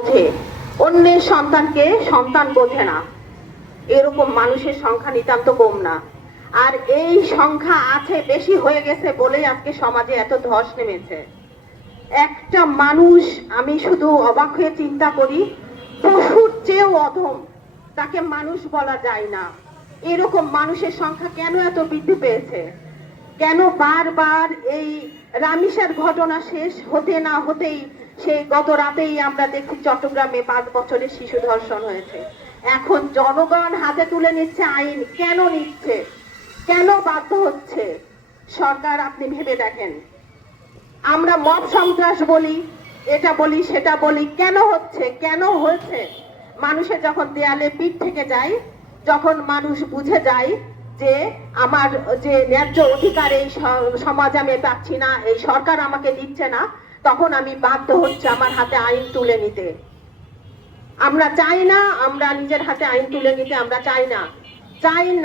বোঝে, অন্যের সন্তানকে সন্তান বোঝে না, এরকম মানুষের সংখ্যা নিতান্ত কম না। আর এই সংখ্যা আছে, বেশি হয়ে গেছে বলেই আজকে সমাজে এত ধস নেমেছে। একটা মানুষ, আমি শুধু অবাক হয়ে চিন্তা করি, পশুর চেয়েও অধম, তাকে মানুষ বলা যায় না, এরকম মানুষের সংখ্যা কেন এত বৃদ্ধি পেয়েছে? কেন বারবার এই রামিসার ঘটনা শেষ হতে না হতেই সেই গত রাতেই আমরা দেখছি চট্টগ্রামে 5 বছরের শিশু ধর্ষণ হয়েছে। এখন জনগণ হাতে তুলে নিচ্ছে আইন। কেন নিচ্ছে? কেন বাধ্য হচ্ছে? সরকার, আপনি ভেবে দেখেন। আমরা মব সন্ত্রাস বলি, এটা বলি, সেটা বলি, কেন হচ্ছে, কেন হয়েছে? মানুষের যখন দেয়ালে পিঠ থেকে যায়, যখন মানুষ বুঝে যায় যে আমার যে ন্যায্য অধিকার এই সমাজ আমি পাচ্ছি না, এই সরকার আমাকে দিচ্ছে না, তখন আমি বাধ্য হচ্ছে আমার হাতে আইন তুলে নিতে। আমরা চাই না, আমরা নিজের হাতে আইন তুলে নিতে আমরা চাই না, চাই না।